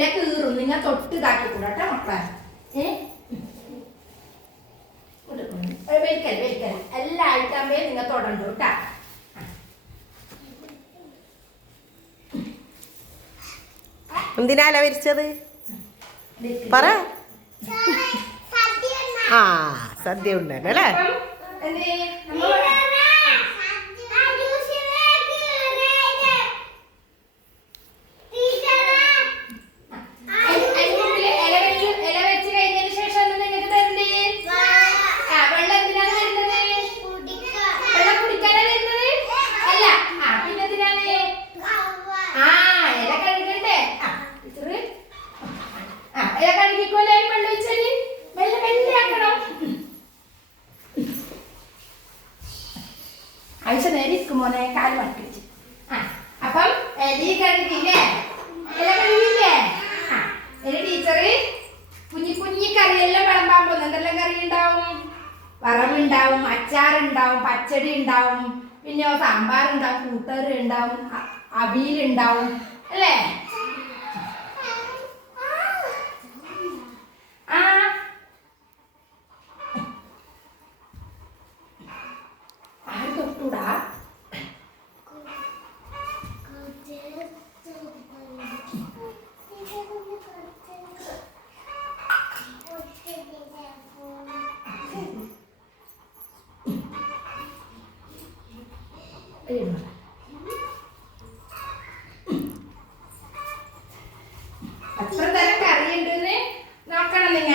ഇല കീറും. നിങ്ങൾ തൊട്ട് ഇതാക്കി കൂടാട്ടോ മക്കളെ. വെൽക്കൽ എല്ലാ ഐറ്റമേ നിങ്ങൾ തൊടണ്ടു കേട്ടാ. എന്തിനാല വരിച്ചത് പറ. ആ സദ്യ ഉണ്ടല്ലോ അല്ലേ. ഐശ നേരെ ഇരിക്കുമോനെ കാല് മടക്കി വെച്ച്. അപ്പം എലി കഴുകില്ലേ, ഇല കഴുകില്ലേ. ടീച്ചറ് കുഞ്ഞി കുഞ്ഞി കറിയെല്ലാം വിളമ്പാൻ പോകുന്നു. എന്തെല്ലാം കറി ഉണ്ടാവും? വറവുണ്ടാവും, അച്ചാറുണ്ടാവും, പച്ചടി ഉണ്ടാവും, പിന്നെ സാമ്പാർ ഉണ്ടാവും, കൂട്ടുകറി ഉണ്ടാവും, അവിയലുണ്ടാവും അല്ലേ. എത്ര തരം കറിയുണ്ടെന്ന് നോക്കണം നിങ്ങ.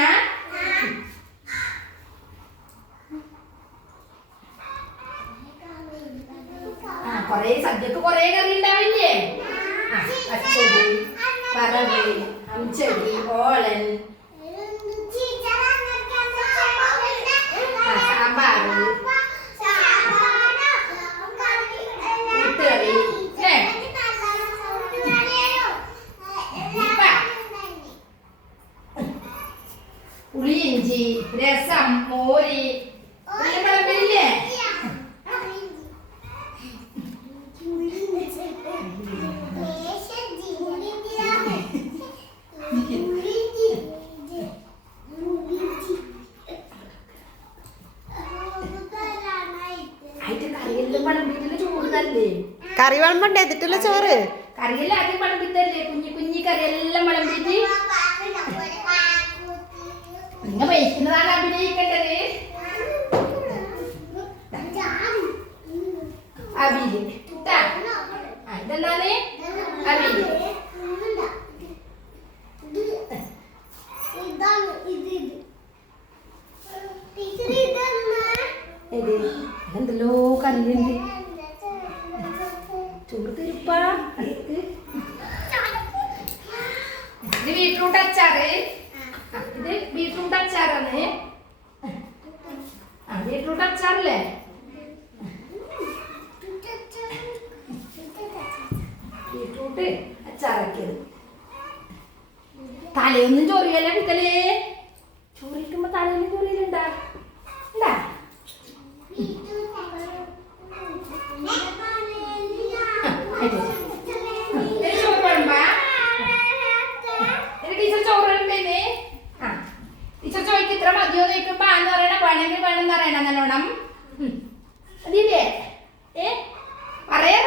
കൊറേ സദ്യക്ക് കൊറേ കറി ഉണ്ടാവില്ലേ. പച്ചടി, പറവ്, അഞ്ചടി, ഓളൻ, സാമ്പാർ, കൂട്ടുകറി, പുളിയിഞ്ചി, രസം, മോര്, വിളമ്പില്ലേ. കറി വിളമ്പണ്ടേ എന്നിട്ടുള്ള ചോറ്. കറിയെല്ലാം ആദ്യം വിളമ്പിത്തല്ലേ, കുഞ്ഞി കുഞ്ഞി കറിയെല്ലാം വിളമ്പിട്ട്. നിങ്ങൾ വഹിക്കുന്നതാണ് അഭിനയിക്കേണ്ടത്. അവിയല് ഇതെന്താണ്? അവിയല്. എന്തല്ലോ കറിയുണ്ട്. ചോറ് തരുപ്പാ. ഇത് ബീട്രൂട്ട് അച്ചാറ്. ഇത് ബീട്രൂട്ട് അച്ചാറാണ്. ബീട്രൂട്ട് അച്ചാറല്ലേ. ബീട്രൂട്ട് അച്ചാറാക്കിയത്. തലയൊന്നും ചൊറിയല്ല എടുക്കലേ. ചൊറിക്കുമ്പോ തലയൊന്നും ചൊറിയലുണ്ടാ? ടീച്ചർ ചോറുണ്ടേന്ന്. ടീച്ചർ ചോദിക്കും ഇത്ര മതിയോ ചോദിക്കുമ്പോ ആന്ന് പറയണ വേണമെങ്കിൽ വേണമെന്ന് പറയണ നല്ലോണം. അതില്ലേ പറയാ.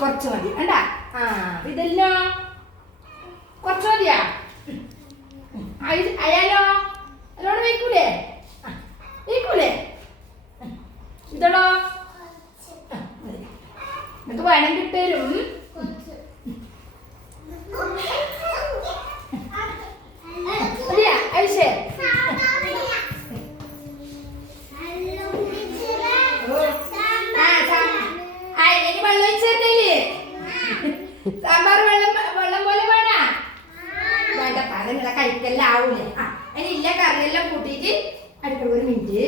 കുറച്ച് മതി വേണ്ടാ. ഇതല്ലോ കുറച്ച് മതിയാ. അയാലോ നല്ലോണം വെക്കൂലേ? വെക്കൂലേ? ഇതളോ നിനക്ക് വേണമെങ്കിൽ ഇട്ടുതരും. എനിക്ക് വെള്ളം ഒഴിച്ചല്ലേ? സാമ്പാർ വെള്ളം വെള്ളം പോലെ വേണ വേണ്ട. പല കഴിക്കെല്ലാം ആവൂലേ. അതിനില്ല കറിയെല്ലാം കൂട്ടിയിട്ട് അടുത്ത ഒരു മിനിറ്റ്.